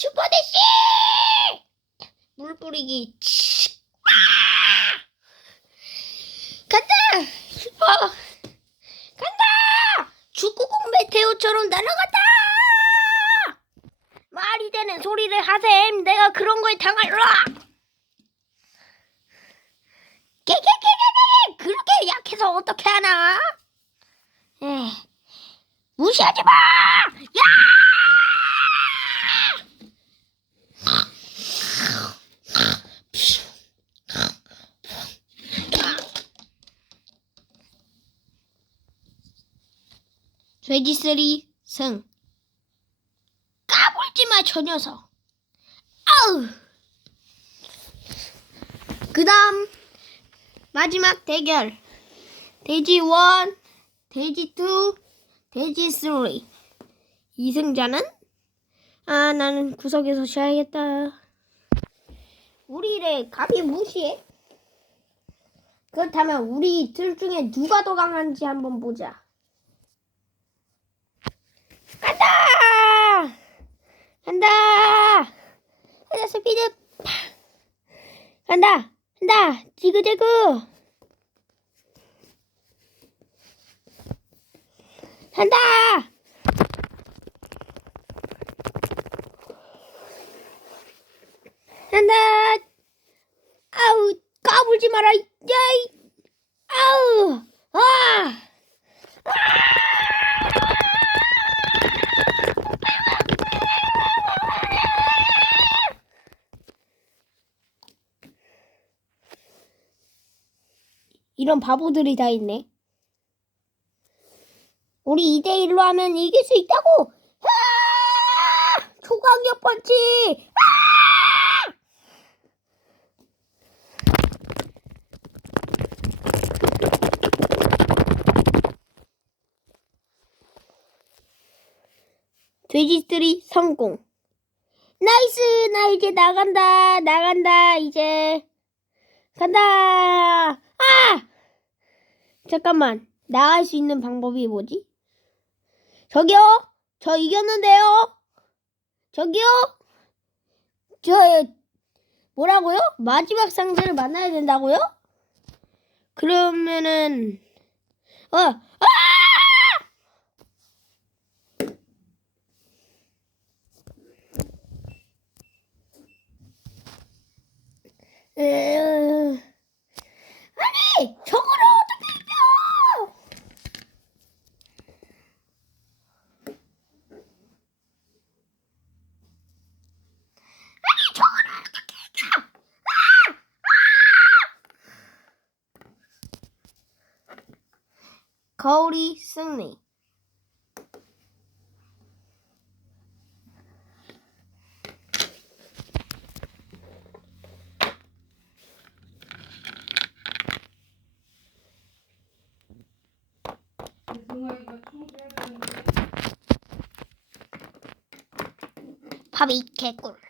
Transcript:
슈퍼대시! 물 뿌리기. 치. 아! 간다! 슈퍼! 간다! 축구공 메테오처럼 날아간다! 말이 되는 소리를 하셈. 내가 그런 거에 당할라! 개개개개개! 그렇게 약해서 어떻게 하나? 에 무시하지 마! 야! 돼지쓰리 승. 까불지 마 저 녀석. 아우. 그 다음 마지막 대결. 돼지 1 돼지 2 돼지 3 이승자는? 아 나는 구석에서 쉬어야겠다. 우리를 감히 무시해? 그렇다면 우리 둘 중에 누가 더 강한지 한번 보자 간다 간다 간다 스피드 파. 간다. 간다. 지그재그. 간다. 간다. 아우 까불지 마라. 야이 아우. 아 이런 바보들이 다 있네. 우리 2대1로 하면 이길 수 있다고! 아! 초강력 펀치! 아! 돼지들이 성공. 나이스! 나 이제 나간다! 나간다! 이제. 간다! 아! 잠깐만. 나갈 수 있는 방법이 뭐지? 저기요? 저 이겼는데요? 저기요? 저, 뭐라고요? 마지막 상대를 만나야 된다고요? 그러면은, 어, 아! 으... 아니, 저거를 어떻게 이겨? 아니, 저거를 어떻게 이겨? 아! 아! 거울이 승리. 밥이 개꿀.